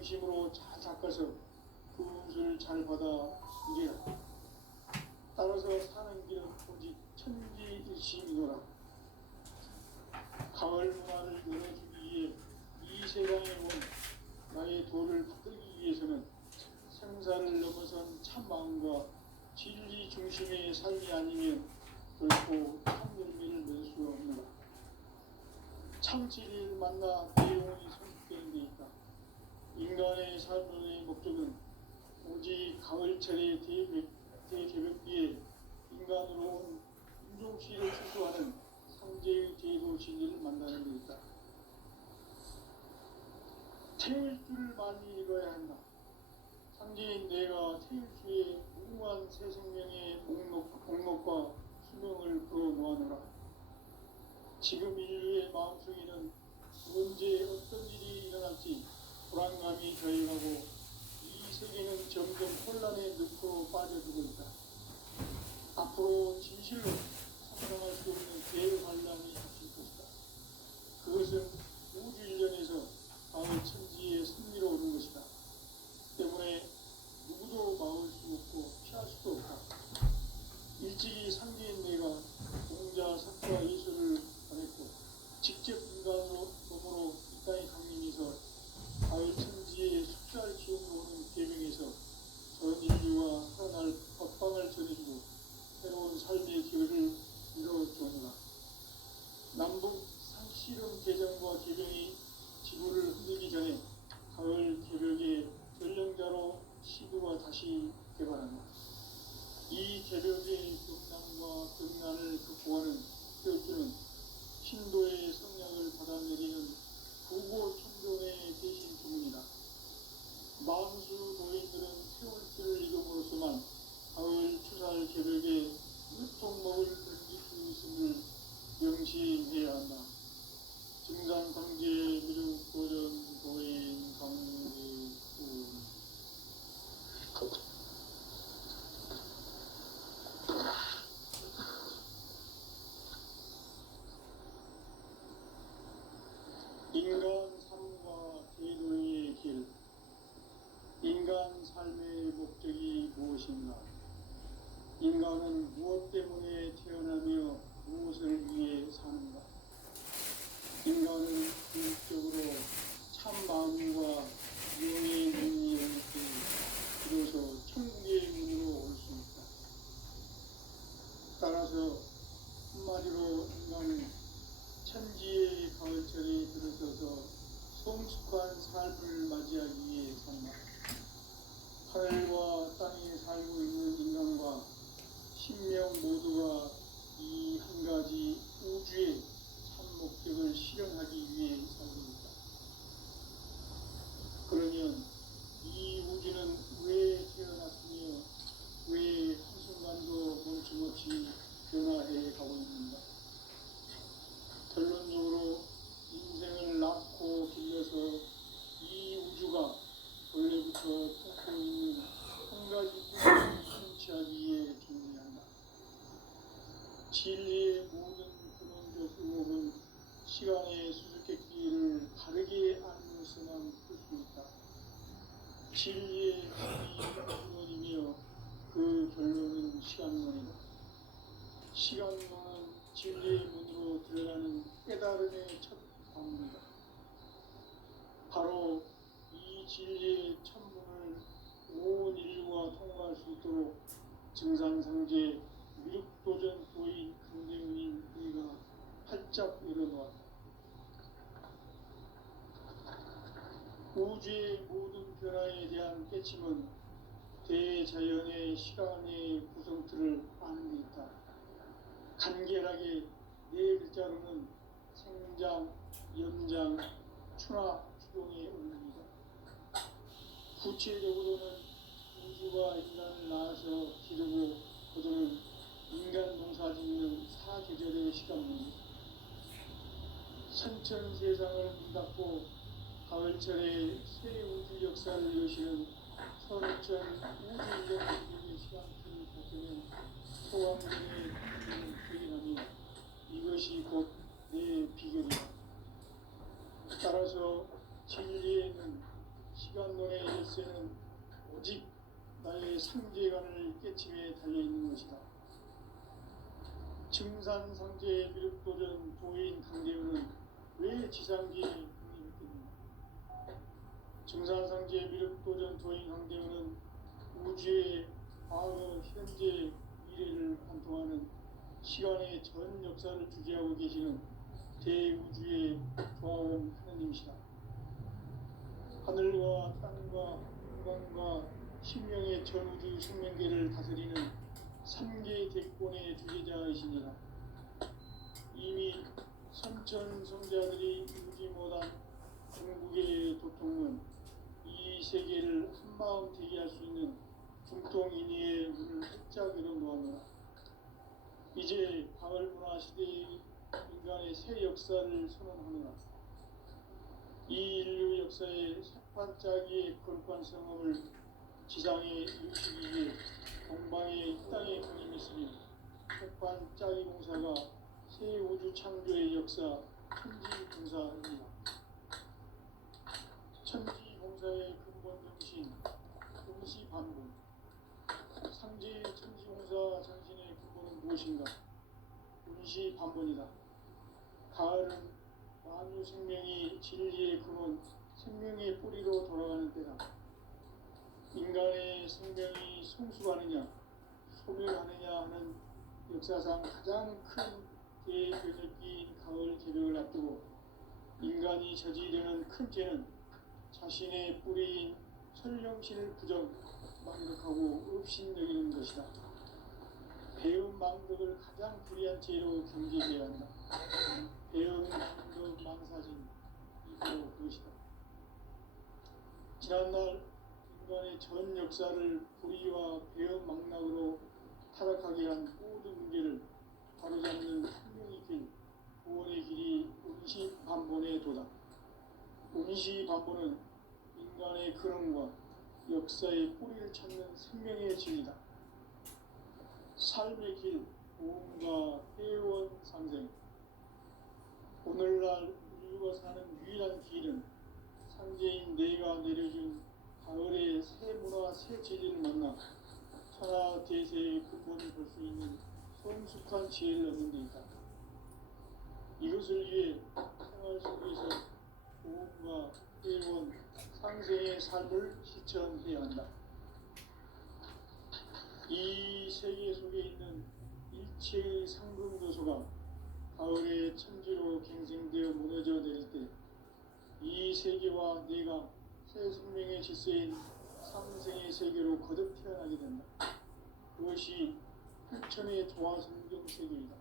중심으로 잘 닦아서 그 옷을 잘 받아 입으라. 따라서 사는 길은 오직 천지일심이노라. 가을 문화를 열어주기 위해 이 세상에 온 나의 도를 붙들기 위해서는 생사를 넘어선 참 마음과 진리 중심의 삶이 아니면 결코 참 열매를 낼 수 없노라. 참 진리를 만나 내 영혼이 성숙되는 데 있다. 인간의 삶의 목적은 오직 가을철의 대개벽기에 인간으로 온 인종씨를 추수하는 성제의 제도 진리를 만나는 데 있다. 태울 줄을 많이 읽어야 한다. 상제인 내가 태울 주의 무궁한 새 생명의 목록과 수명을 풀어놓아노라. 지금 인류의 마음속에는 언제 어떤 일이 일어날지 불안감이 저해가고 이 세계는 점점 혼란의 늪으로 빠져들고 있다. 앞으로 진실로 상상할 수 없는 대환란이 닥칠 것이다. 그것은 우주 일련에서 가을 천지의 승리로 오는 것이다. 때문에 누구도 막을 수 없고 피할 수도 없다. 일찍이 상제인 내가 공자, 석과 예술을 보냈고 직접 인간으로 몸으로 이 땅에 강림해서 가을 천지의 숫살 기운으로 오는 계명에서 전 인류와 살아날 법방을 전해주고 새로운 삶의 기회를 이뤄주느라. 남북 상씨름 개정과 개병이 지구를 흔들기 전에 가을 개벽의 전령자로 시도가 다시 개발한다. 이 개벽의 경남과 경난을 극복하는 뼈주는 신도의 성량을 받아내리는 부고 천종의 대신 주문이다. 만수 노인들은 세월 길을 이름으로서만 가을 추살 개벽에 유통목을 던질 수 있음을 명심해야 한다. 증산상제 미륵 도전 도인 강대우. 인간 삶과 제도의 길. 인간 삶의 목적이 무엇인가? 인간은 무엇 때문에 태어나며 무엇을 위해 사는가? 인간은 궁극적으로 참 마음과 영의 문이 열릴 때 비로소 천국의 문으로 올 수 있다. 따라서 한마디로 인간은 천지의 가을철에 들어서서 성숙한 삶을 맞이하기 위해 산다. 하늘과 땅에 살고 있는 인간과 신명 모두가 이 한 가지 우주의 참 목적을 실현하기 위해 살고 있다. 그러면 이 우주는 왜 태어났으며 왜 한순간도 멈춤없이 변화해 가고 있는가? 결론적으로 인생을 낳고 길러서 이 우주가 원래부터 품고 있는 한 가지 꿈을 성취하기 위해 존재한다. 진리의 모든 근원적 의목은 시간의 수수께끼를 바르게 알면서만 풀 수 있다. 진리의 근원이며 그 결론은 시간론이다. 시간론은 진리의 문으로 들어가는 깨달음의 첫 관문이다. 바로 이 진리의 천문을 온 인류가 통과할 수 있도록 증산상제 미륵도전 도인 강대훈인 우리가 활짝 열어놓았다. 우주의 모든 변화에 대한 깨침은 대자연의 시간의 구성틀을 아는 데 있다. 간결하게 네 글자로는 생장, 연장, 추나 추동의 원리이다. 구체적으로는 우주가 인간을 낳아서 기르고 거두는 인간 농사 짓는 사계절의 시간문이다. 선천 세상을 문닫고 가을철에 새 우주 역사를 여시는 선천 우주 인간의 시간틀을 벗으면 소왕문의 부인하니 이것이 곧 내 비결이다. 따라서 진리에는 시간론의 열쇠는 오직 나의 상제관을 깨침에 달려있는 것이다. 증산상제 미륵도전 도인 강대우는 왜 지상계에 국립했겠는가? 증산상제 미륵도전 도인 강대우는 우주의 과거, 현재, 미래를 관통하는 시간의 전 역사를 주재하고 계시는 대우주의 조화원 하나님이시다. 하늘과 땅과 인간과 신명의 전우주 생명계를 다스리는 삼계 대권의 주재자이시니라. 이미 선천성자들이 이루지 못한 중국의 도통은 이 세계를 한마음 되게 할 수 있는 중통인의의 문을 활짝 열어놓았노라. 이제 가을문화 시대의 인간의 새 역사를 선언하노라. 이 인류 역사의 새판짜기의 거룩한 성험을 지상에 이루시기 위해 동방의 이 땅에 군림했으며 새판짜기 공사가 새 우주 창조의 역사 천지공사입니다. 천지공사의 근본 정신 임시반복. 상제 천지공사 정신의 근본은 무엇인가? 임시반복이다. 가을은 만유 생명이 진리의 근원, 생명의 뿌리로 돌아가는 때다. 인간의 생명이 성숙하느냐, 소멸하느냐 하는 역사상 가장 큰 대변혁기인 가을 개벽을 앞두고 인간이 저지르는 큰 죄는 자신의 뿌리인 설령신을 부정, 망덕하고 업신여기는 것이다. 배움 망덕을 가장 불의한 죄로 경계해야 한다. 배움 망덕 망사진 이거 그것이다. 지난날 인간의 전 역사를 불의와 배움 망락으로 타락하게 한 모든 문제를 바로잡는 생명의 길, 구원의 길이 운시반본의 도다. 운시반본은 인간의 근원과 역사의 뿌리를 찾는 생명의 진리다. 삶의 길, 보험과 회원 상생. 오늘날 인류가 사는 유일한 길은 상제인 내가 내려준 가을의 새 문화, 새 진리를 만나 천하 대세의 근본을 볼 수 있는 성숙한 지혜를 얻는 데 있다. 이것을 위해 생활 속에서 보험과 회원, 상생의 삶을 실천해야 한다. 이 세계 속에 있는 일체의 상금도소가 가을의 천지로 갱생되어 무너져 내릴 때 이 세계와 내가 새 생명의 질서인 상생의 세계로 거듭 태어나게 된다. 그것이 후천의 조화성경 세계이다.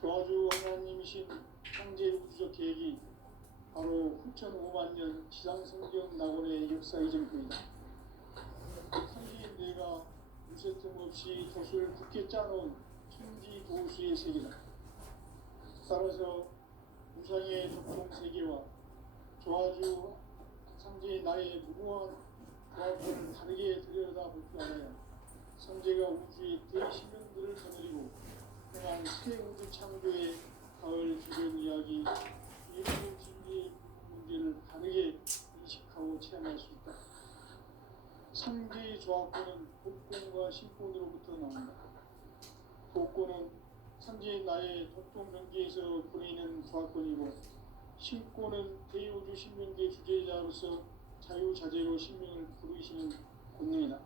조화주 하나님이신 창제 우주적 계획이 바로 후천 5만년 지상성경 낙원의 역사 이전부이다. 천지인 내가 무쇠틈 없이 돛을 굳게 짜놓은 천지 도수의 세계다. 따라서 무상의 도통 세계와 조화주 상제의 나의 무모한 조합을 다르게 들여다볼 줄 알아야 성제가 우주의 대신령들을 거느리고 행한 새 우주 창조의 가을 주변 이야기 일부 진리의 문제를 다르게 인식하고 체험할 수 있다. 상제의 조합권은 복권과 신권으로부터 나온다. 복권은 상제의 나의 도통 경계에서 보내는 조합권이고 신권은 대우주 신명계 주제자로서 자유자재로 신명을 부르시는 권능이다.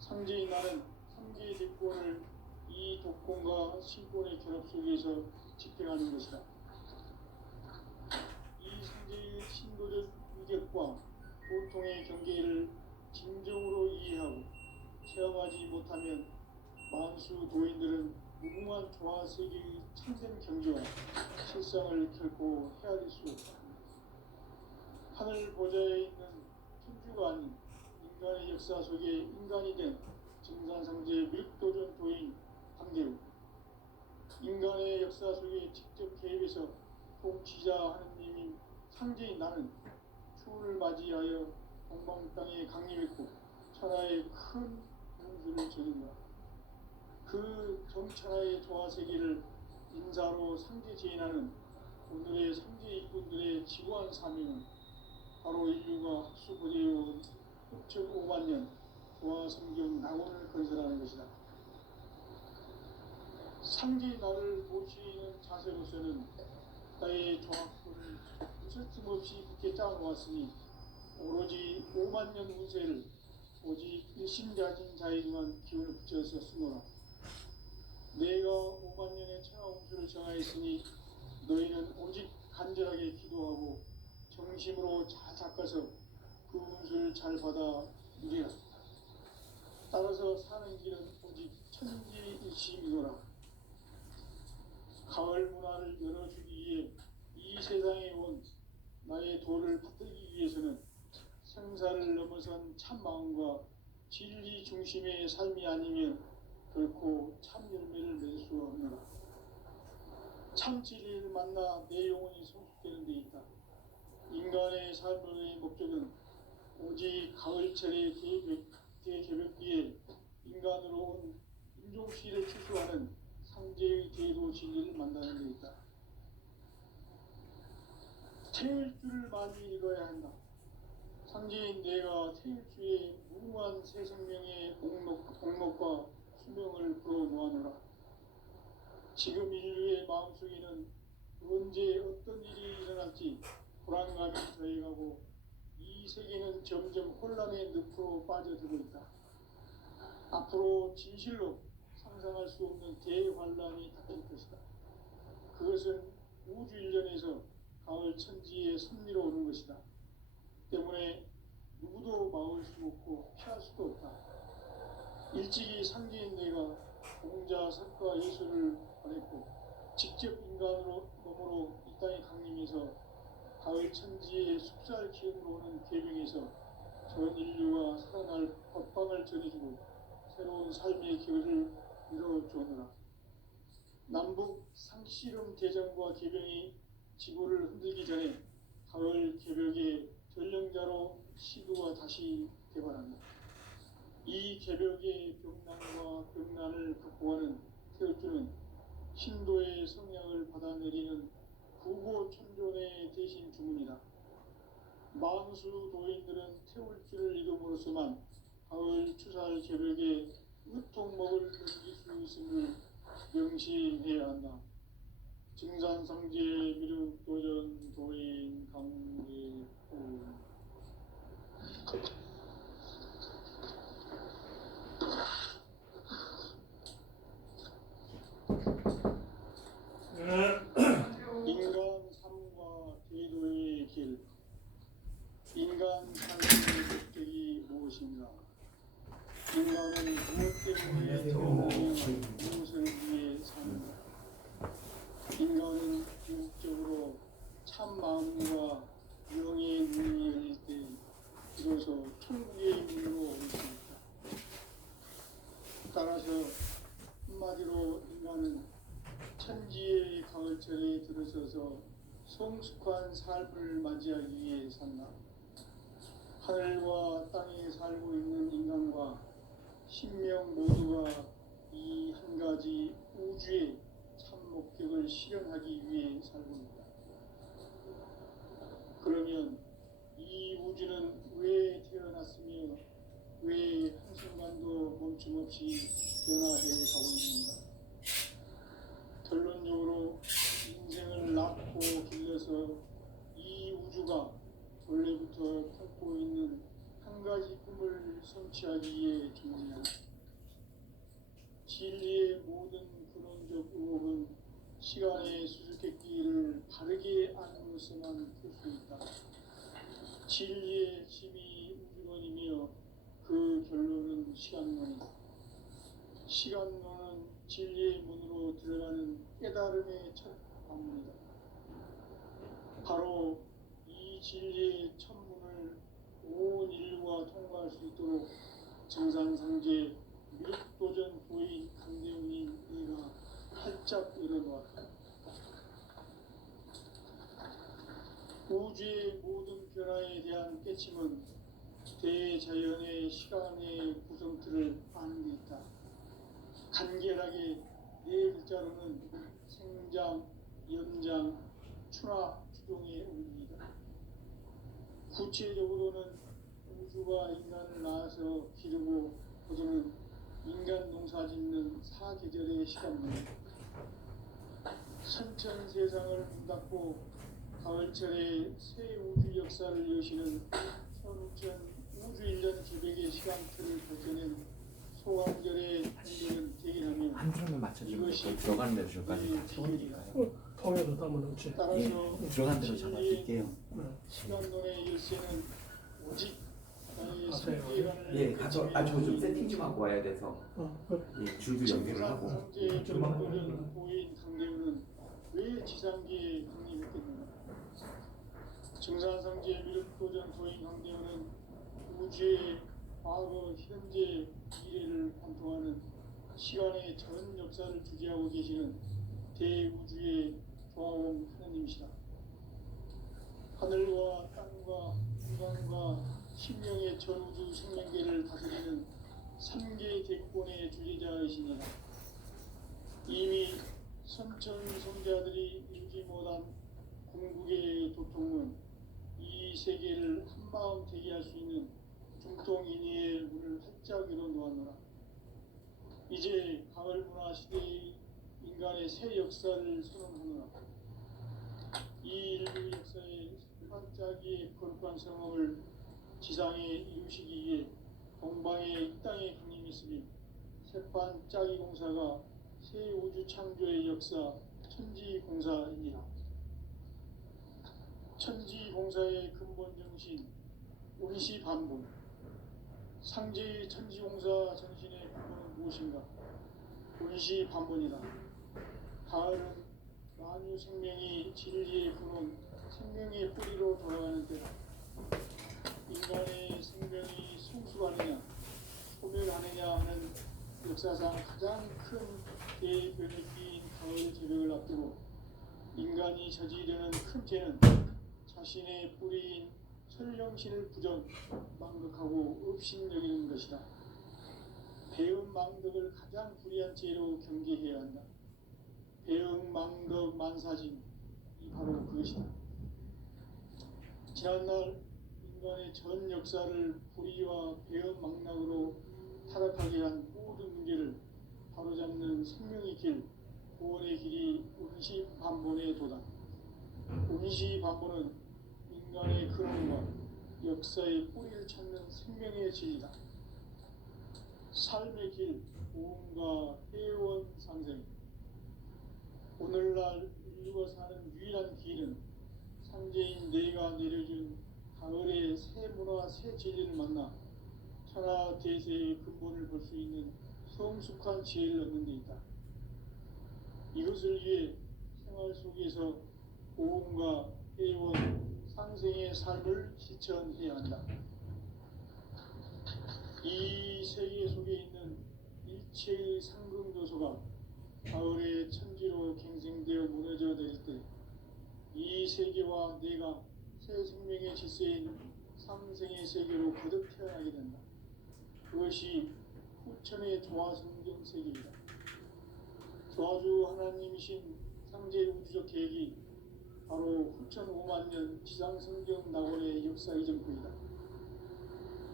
상제의 나는 상제의 대권을 이 독권과 신권의 결합 속에서 집행하는 것이다. 이 상제의 신도적 위격과 보통의 경계를 진정으로 이해하고 체험하지 못하면 만수 도인들은 무궁한 조화세계의 참된 경지와 실상을 결코 헤아릴 수 없다. 하늘 보좌에 있는 천주가 아닌 인간의 역사 속에 인간이 된 증산상제 미륵도전 도인 강대우. 인간의 역사 속에 직접 개입해서 통치자 하느님인 상제인 나는 추운을 맞이하여 동방 땅에 강림했고 천하의 큰 공주를 전인다. 그 정천하의 조화세계를 인사로 상제 제인하는 오늘의 상제 일꾼들의 지구한 사명은 바로 인류가 학수고대해온 6.5만 년 부화 성경 낙원을 건설하는 것이다. 상기 나를 보시는 자세로서는 나의 조합도를 쓸틈없이 굳게 짜놓았으니 오로지 5만 년 운세를 오직 일심가진 자에게만 기운을 붙여서 쓰노라. 내가 5만 년의 천하 운수를 정하였으니 너희는 오직 간절하게 기도하고 정심으로 잘 닦아서 그 운수를 잘 받아 누리라. 따라서 사는 길은 오직 천지일심이노라. 가을 문화를 열어주기 위해 이 세상에 온 나의 도를 받들기 위해서는 생사를 넘어선 참 마음과 진리 중심의 삶이 아니면 결코 참 열매를 맺을 수 없노라. 참 진리를 만나 내 영혼이 성숙되는 데 있다. 인간의 삶의 목적은 오직 가을철의 대개벽기에 인간으로 온 인종시를 추수하는 상제의 대도 진리를 만나는 데 있다. 태일주를 많이 읽어야 한다. 상제인 내가 태일주의 무궁한 새 생명의 목록과 수명을 풀어놓아노라. 지금 인류의 마음속에는 언제 어떤 일이 일어날지 불안감이 더해가고 이 세계는 점점 혼란의 늪으로 빠져들고 있다. 앞으로 진실로 상상할 수 없는 대환란이 닥칠 것이다. 그것은 우주 일련에서 가을 천지의 섭리로 오는 것이다. 때문에 누구도 막을 수 없고 피할 수도 없다. 일찍이 상제인 내가 공자, 석가, 예수를 보냈고 직접 인간으로 몸으로 이 땅에 강림해서 가을 천지의 숙살 기운으로 오는 계명에서 전 인류가 살아날 법방을 전해주고 새로운 삶의 기회를 이뤄주느라. 남북 상씨름 대전과 계병이 지구를 흔들기 전에 가을 개벽의 전령자로 시도가 다시 개발한다. 이 개벽의 병난과 병난을 극복하는 태울주는 신도의 성향을 받아내리는 구고천존의 대신 주문이다. 만수 도인들은 태울주를 이름으로서만 가을 추살 개벽의 으통먹을 넘길 수 있음을 명시해야 한다. 증산상제 미륵도전 도인 강계호. 인간 삶과 대도의 길. 인간 삶의 목적이 무엇인가? 인간은 무엇 때문에 태어나며 무엇을 위해 사는가? 인간은 궁극적으로 참 마음과 영의 문이 열릴 때 비로소 천국의 문으로 올 수 있다. 따라서 한마디로 인간은 천지의 가을철에 들어서서 성숙한 삶을 맞이하기 위해 산다. 하늘과 땅에 살고 있는 인간과 신명 모두가 이 한 가지 우주의 참 목적을 실현하기 위해 살고 있다. 그러면 이 우주는 왜 태어났으며 왜 한순간도 멈춤없이 변화해 가고 있는가? 결론적으로 인생을 낳고 길러서 이 우주가 원래부터 품고 있는 한 가지 꿈을 성취하기 위해 존재한다. 진리의 모든 근원적 의혹은 시간의 수수께끼를 바르게 안으로서만 풀 수 있다. 진리의 힘이 우주론이며 그 결론은 시간론이다. 시간론은 진리의 문으로 들어가는 깨달음의 첫 방문이다. 바로 이 진리의 천문을 온 인류가 통과할 수 있도록 정산상제 미륵도전 부인 강대웅인 이가 활짝 열어놓았다. 우주의 모든 변화에 대한 깨침은 대자연의 시간의 구성틀을 아는 데 있다. 간결하게 네 글자로는 생장, 연장, 추나, 추동의 의미이다. 구체적으로는 우주가 인간을 낳아서 기르고 거두는 인간 농사 짓는 사계절의 시간입니다. 선천 세상을 문닫고 가을철에 새 우주 역사를 여시는 선우천 우주 1년 기백의 시간틀을 버텨낸 소강절의 행렬은 대기하며 한 줄만 맞춰주면 이것이 들어가는 대로 저까지 채워드릴까요? 통에도 담아놓지. 따라서 예, 들어간 대로 잡아드릴게요. 시간론의 열쇠는 오직 나의 맞아요. 성계라는 예, 가서 좀 세팅 좀 하고 와야 돼서 예, 줄줄 연결을 하고. 상제의 조망도련 고인 강대우는 왜 지상계에 강림했겠는가? 증산상제 미륵도전 도인 강대우는 우주의 과거, 현재, 미래를 관통하는 시간의 전 역사를 주재하고 계시는 대우주의 조화원 하나님이시다. 하늘과 땅과 인간과 신명의 전우주 생명계를 다스리는 삼계 대권의 주제자이시니라. 이미 선천 성자들이 이루지 못한 궁극의 도통은 이 세계를 한마음 되게 할 수 있는 중통인의의 문을 활짝 열어 놓았노라. 이제 가을 문화 시대의 인간의 새 역사를 선언하노라. 이 인류 역사의 반짝이의 거룩한 성험을 지상에 이루시기 위해 동방의 이 땅에 강림했으니 새반짝이 공사가 새 우주 창조의 역사 천지공사이니라. 천지공사의 근본 정신 운시반본. 상제의 천지공사 정신의 근본은 무엇인가? 운시반본이다. 가을은 만유 생명이 진리의 근원 생명의 뿌리로 돌아가는 때다. 인간의 생명이 성숙하느냐 소멸하느냐 하는 역사상 가장 큰 대변의 기인 가을 제벽을 앞두고 인간이 저지르는 큰 죄는 자신의 뿌리인 설령신을 부정 망극하고 업신여기는 것이다. 배은 망덕을 가장 불의한 죄로 경계해야 한다. 배은 망덕 만사진 이 바로 그것이다. 지난날 인간의 전 역사를 불의와 배은 망락으로 타락하게 한 모든 문제를 바로잡는 생명의 길, 구원의 길이 운시반본의 도다. 운시반본은 인간의 근원과 역사의 뿌리를 찾는 생명의 진리다. 삶의 길, 고음과 회원 상생. 오늘날 인류가 사는 유일한 길은 상제인 내가 내려준 가을의 새 문화, 새 진리를 만나 천하 대세의 근본을 볼 수 있는 성숙한 지혜를 얻는 데 있다. 이것을 위해 생활 속에서 고음과 회원, 상생의 삶을 실천해야 한다. 이 세계 속에 있는 일체의 상금 요소가 가을의 천지로 갱생되어 무너져 내릴 때 이 세계와 내가 새 생명의 질서인 상생의 세계로 거듭 태어나게 된다. 그것이 후천의 조화성경 세계이다. 조화주 하나님이신 상제 우주적 계획이 바로 후천 5만 년 지상성경 낙원의 역사 이전부이다.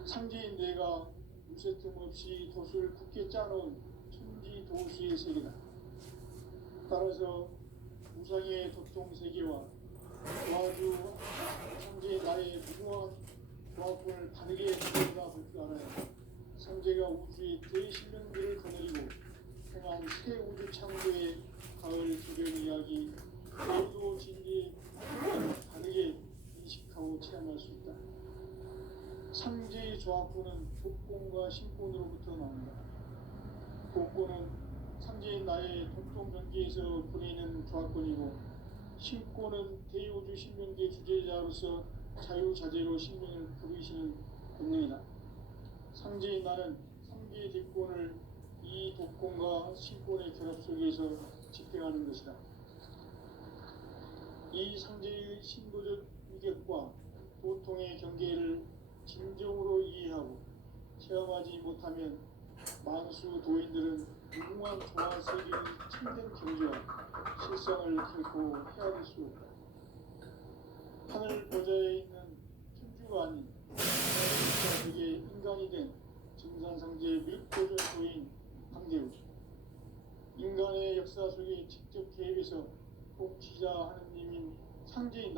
상제인 내가 무쇠틈 없이 돛을 굳게 짜놓은 천지 도수의 세계다. 따라서 무상의 도통 세계와 조화주 상제의 나의 무궁한 조화권을 바르게 들여다 볼 줄 알아야 상제가 우주의 대신명들을 거느리고 행한 새 우주 창조의 가을 주변 이야기 의도 진리의 다르게 인식하고 체험할 수 있다. 상제의 조합구는 독본과 신본으로부터 나온다. 독본은 상제인 나의 독동변기에서 보내는 조합권이고 신권은 대우주 신명계 주제자로서 자유자재로 신명을 부르시는 권능이다. 상제인 나는 상계의 대권을 이 독권과 신권의 결합 속에서 집행하는 것이다. 이 상제의 신도적 위격과 도통의 경계를 진정으로 이해하고 체험하지 못하면 만수 도인들은 무궁한 조화 세계의 참된 경지와 실상을 결코 헤아릴 수 없다. 하늘 보좌에 있는 천주가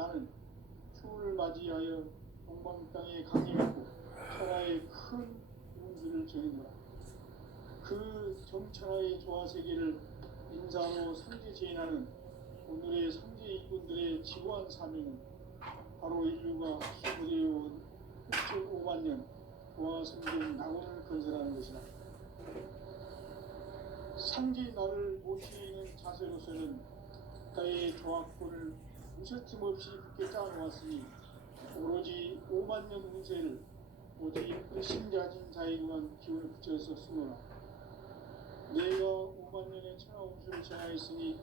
나는 추을 맞이하여 동방 땅에 강림하고 천하의 큰 운수를 정해노라. 그 정천하의 조화세계를 인사로 상제제인하는 오늘의 상제 이군들의 지고한 사명은 바로 인류가 수고되어온 6.5만 년 조화성경 낙원을 건설하는 것이다. 상제 나를 모시는 자세로서는 나의 조합권을 무설팀 없이 굳게 짜놓았으니 오로지 5만 년 운세를 오직 의심가진 자에게만 기운을 붙여서 쓰노라. 내가 5만 년의 천하 운수를 정하였으니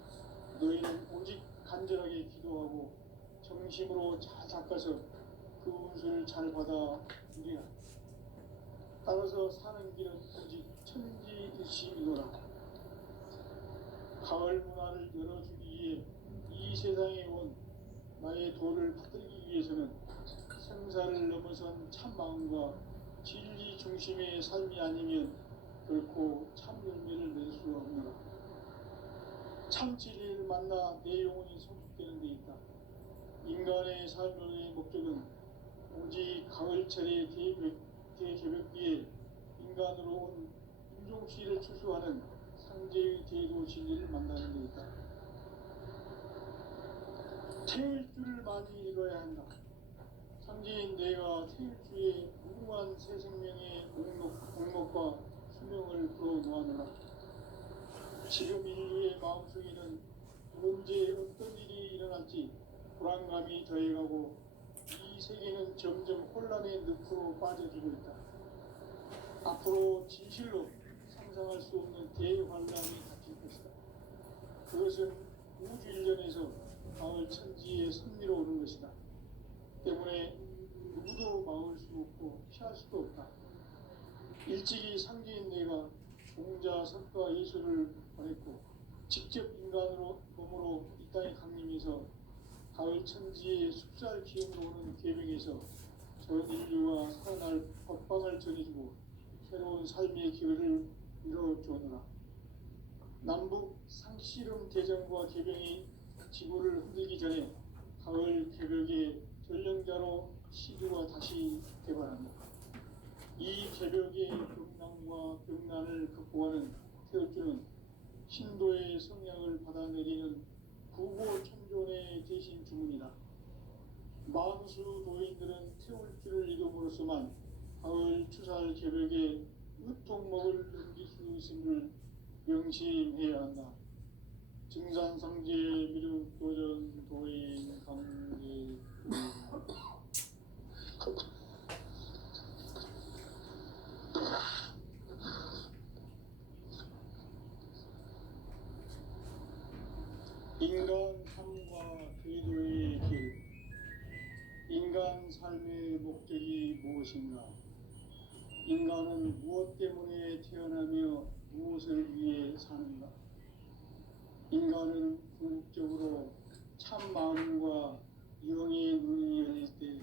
너희는 오직 간절하게 기도하고 정심으로 잘 닦아서 그 운수를 잘 받아 누리라. 따라서 사는 길은 오직 천지일심이노라. 가을 문화를 열어주기 위해 이 세상에 온 나의 도를 받들기 위해서는 생사를 넘어선 참 마음과 진리 중심의 삶이 아니면 결코 참 열매를 맺을 수 없노라. 참 진리를 만나 내 영혼이 성숙되는 데 있다. 인간의 삶의 목적은 오직 가을철의 대개벽기에 인간으로 온 인종씨를 추수하는 상제의 대도 진리를 만나는 데 있다. 태일주를 많이 읽어야 한다. 상제인 내가 태일주의 무궁한 새 생명의 목록과 수명을 풀어놓아노라. 지금 인류의 마음속에는 언제 어떤 일이 일어날지 불안감이 더해가고 이 세계는 점점 혼란의 늪으로 빠져들고 있다. 앞으로 진실로 상상할 수 없는 대환란이 닥칠 것이다. 그것은 우주 일련에서 가을 천지에 선미로 오는 것이다. 때문에 누구도 막을 수 없고 피할 수도 없다. 일찍이 상제인 내가 공자, 석가, 예수를 보냈고 직접 인간으로 몸으로 이 땅에 강림해서 가을 천지의 숲살 기운으로 오는 계명에서 전 인류와 살아날 법방을 전해주고 새로운 삶의 기회를 이뤄주오노라. 남북 상씨름 대전과 개병이 지구를 흔들기 전에 가을 개벽의 전령자로 시주가 다시 개발합니다. 이 개벽의 병난과 병난을 극복하는 태울주는 신도의 성향을 받아내리는 구고천존의 대신 주문이다. 만수 도인들은 태울주를 읽음으로써만 가을 추살 개벽의 으통목을 넘길 수 있음을 명심해야 한다. 증산상제 미륵 도전 도인 강제 인간 삶과 기도의 길. 인간 삶의 목적이 무엇인가? 인간은 무엇 때문에 태어나며 무엇을 위해 사는가? 인간은 궁극적으로 참 마음과 영의 눈이 열릴 때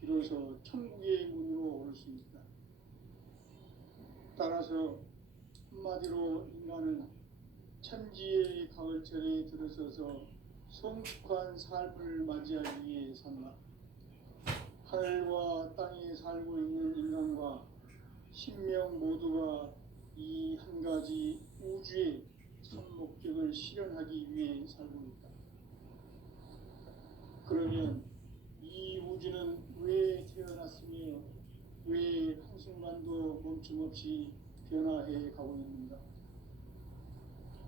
비로소 천국의 문으로 올 수 있다. 따라서 한마디로 인간은 천지의 가을철에 들어서서 성숙한 삶을 맞이하기 위해 산다. 하늘과 땅에 살고 있는 인간과 신명 모두가 이 한 가지 우주의 참 목적을 실현하기 위해 살고 있다. 그러면 이 우주는 왜 태어났으며 왜 한순간도 멈춤없이 변화해 가고 있는가?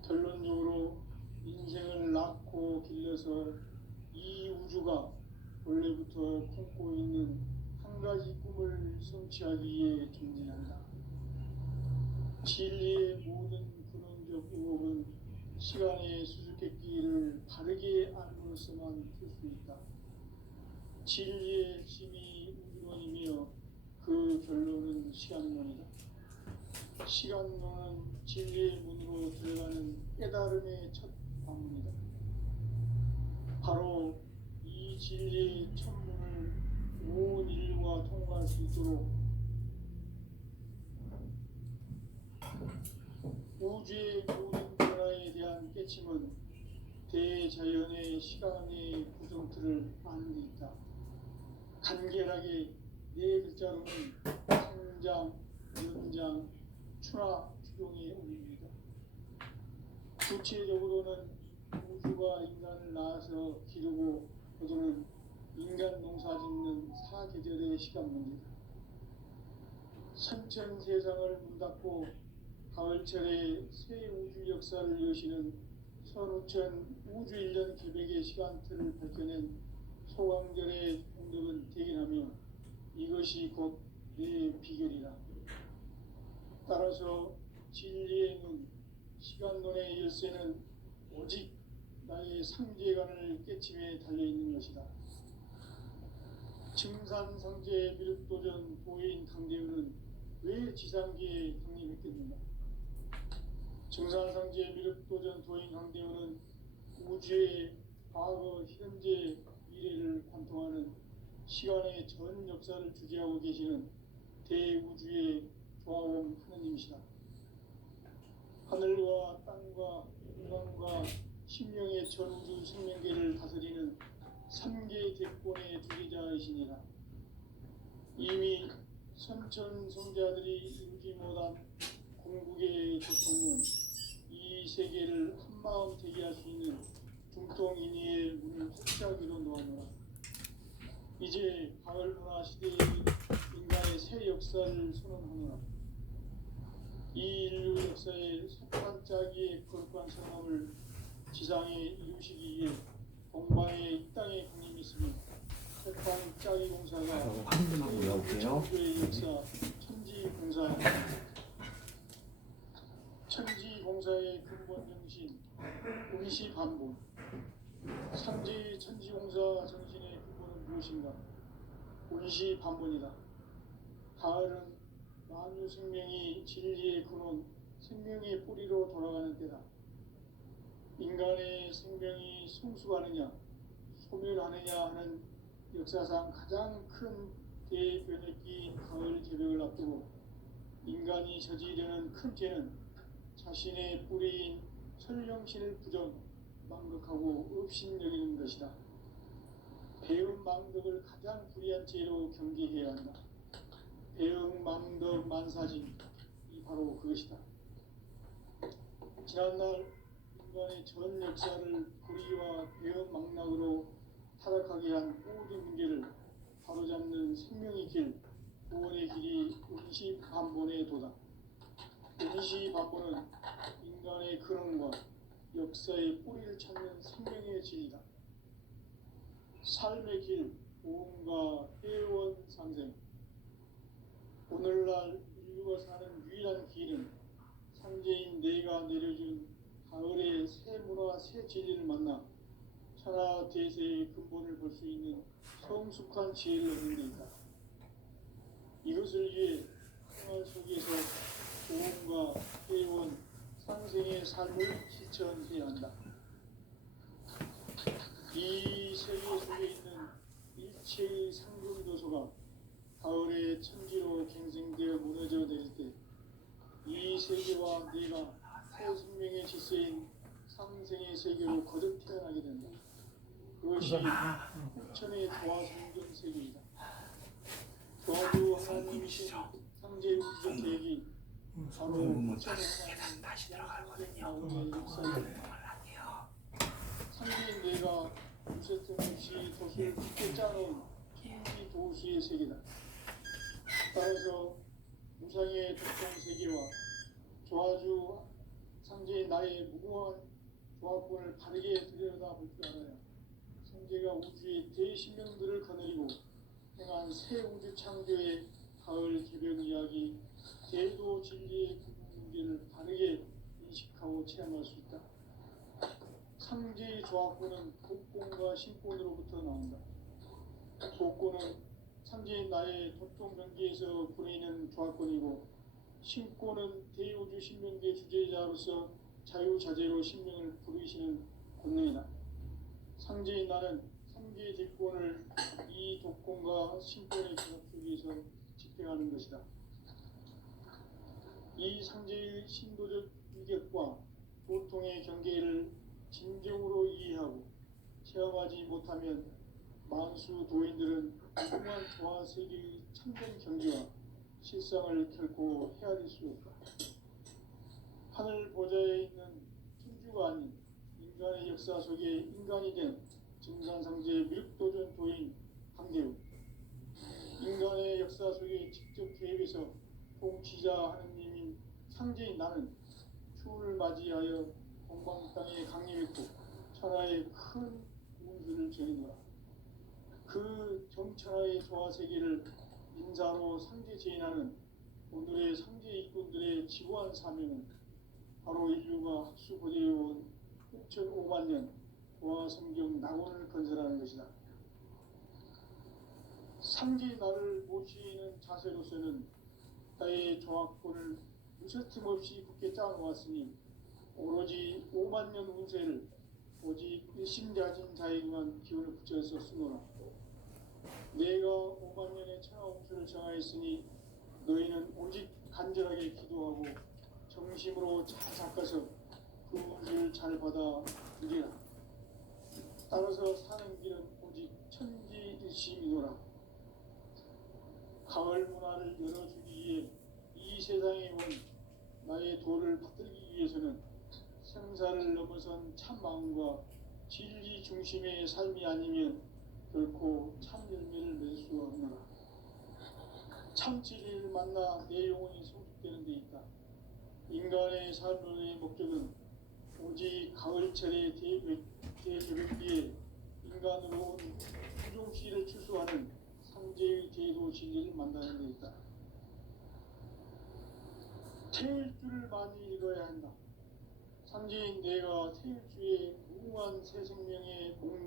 결론적으로 인생을 낳고 길러서 이 우주가 원래부터 품고 있는 한 가지 꿈을 성취하기 위해 존재한다. 진리의 모든 근원적 의혹은 시간의 수수께끼를 바르게 알므로써만 풀 수 있다. 진리의 핵심이 우주론이며 그 결론은 시간론이다. 시간론은 진리의 문으로 들어가는 깨달음의 첫 방문이다. 바로 이 진리의 천문을 온 인류가 통과할 수 있도록 우주의 모든 변화에 대한 깨침은 대자연의 시간의 구성틀을 아는 데 있다. 간결하게 네 글자로는 생장, 연장, 추나 추동의 의미입니다. 구체적으로는 우주가 인간을 낳아서 기르고 거두는 인간 농사 짓는 사계절의 시간 문제다. 선천 세상을 문닫고 가을철에 새 우주 역사를 여시는 선우천 우주 1년 계백의 시간틀을 밝혀낸 소강절의 공덕은 대견하며 이것이 곧 내 비결이다. 따라서 진리의 눈, 시간론의 열쇠는 오직 나의 상제관을 깨침에 달려있는 것이다. 증산상제 미륵도전 도인 강대우는 왜 지상계에 강림했겠는가? 증산상제 미륵도전 도인 강대우는 우주의 과거, 현재, 미래를 관통하는 시간의 전 역사를 주재하고 계시는 대우주의 조화원 하느님이시다. 하늘과 땅과 인간과 심령의 전우주 생명계를 다스리는 3개 대권의 주제자이시니라. 이미 선천성자들이 이루지 못한 궁극의 고통은 이 세계를 한마음 되게 할 수 있는 중동인의의 문을 확실하기로 놓아노라. 이제 가을 문화 시대의 인간의 새 역사를 선언하노라. 이 인류 역사의 첫 반짝이의 거룩한 성함을 지상에 이루시기 위해 동방의 이 땅에 강림이 있으며 태평 짜기 공사가 천주의 역사 천지공사 천지공사의 근본 정신 운시반본 삼지 천지공사 정신의 근본은 무엇인가? 운시반본이다. 가을은 만유 생명이 진리의 근원 생명의 뿌리로 돌아가는 때다. 인간의 생명이 성숙하느냐 소멸하느냐 하는 역사상 가장 큰 대변혁기인 가을 제벽을 앞두고 인간이 저지르는 큰 죄는 자신의 뿌리인 설령신을 부정 망극하고 업신여기는 것이다. 배은 망덕을 가장 불의한 죄로 경계해야 한다. 배은 망덕 만사진 이 바로 그것이다. 지난날 인간의 전 역사를 불의와 배은 망락으로 타락하게 한 모든 문제를 바로잡는 생명의 길, 구원의 길이 운시반본의 도다. 운시반본은 인간의 근원과 역사의 뿌리를 찾는 생명의 진리다. 삶의 길, 보험과 회원 상생. 오늘날 인류가 사는 유일한 길은 상제인 내가 내려준 가을의 새 문화, 새 진리를 만나 천하 대세의 근본을 볼 수 있는 성숙한 지혜를 얻는 데 있다. 이것을 위해 생활 속에서 보험과 회원, 상생의 삶을 실천해야 한다. 이 세계 속에 있는 일체의 상금도서가 가을의 천지로 갱생되어 무너져 내릴 때 이 세계와 내가 새 생명의 질서인 상생의 세계로 거듭 태어나게 된다. 그것이 후천의 도화 성경 세계이다. 도화주 하나님이신 상제 우주적 계획이 바로 후천의 하나님 다시 들어가거든요. 나오의 역사이다. 상제인 내가 무쇠틈 없이 돛을 깊게 짜놓은 천지 도시의 세계다. 따라서 무상의 독성 세계와 조화주 상제의 나의 무궁한 조합권을 바르게 들여다볼 줄 알아야 상제가 우주의 대신명들을 거느리고 행한 새 우주 창조의 가을 개벽 이야기, 대도 진리의 문제를 바르게 인식하고 체험할 수 있다. 상제의 조합권은 복권과 신권으로부터 나온다. 복권은 상제인 나의 도통 경계에서 보내는 조합권이고 신권은 대우주 신명계 주제자로서 자유자재로 신명을 부르시는 권능이다. 상제인 나는 상제의 뒷권을 이 독권과 신권의 결합 속에서 집행하는 것이다. 이 상제의 신도적 위격과 보통의 경계를 진정으로 이해하고 체험하지 못하면 만수 도인들은 무궁한 조화 세계의 참된 경지와 실상을 결코 헤아릴 수 없다. 하늘 보좌에 있는 천주가 아닌 인간의 역사 속에 인간이 된 증산상제 미륵도전 도인 강대우, 인간의 역사 속에 직접 개입해서 통치자 하느님인 상제인 나는 추을 맞이하여 동방 땅에 강림했고 천하의 큰 운수를 전이노라. 그 정천하의 조화 세계를 인사로 상제 제인하는 오늘의 상제 일꾼들의 지고한 사명은 바로 인류가 학수고대해온 6,500만 년 조화 성경 낙원을 건설하는 것이다. 상제 나를 모시는 자세로서는 나의 조화권을 무쇠틈 없이 굳게 짜놓았으니 오로지 5만 년 운세를 오직 일심자진 자에게만 기운을 붙여서 쓰노라. 내가 5만 년의 천하홍수를 정하였으니 너희는 오직 간절하게 기도하고 정심으로 잘 닦아서 그 운수를 잘 받아 누리라. 따라서 사는 길은 오직 천지일심이노라. 가을 문화를 열어주기 위해 이 세상에 온 나의 도를 받들기 위해서는 생사를 넘어선 참 마음과 진리 중심의 삶이 아니면 결코 참 열매를 맺을 수 없노라. 참 진리를 만나 내 영혼이 성숙되는 데 있다. 인간의 삶의 목적은 오직 가을철의 대개벽비에 인간으로 온 후종씨를 추수하는 상제의 제도 진리를 만나는 데 있다. 태일주를 많이 읽어야 한다. 상제인 내가 태일주의 무궁한 새 생명의 목록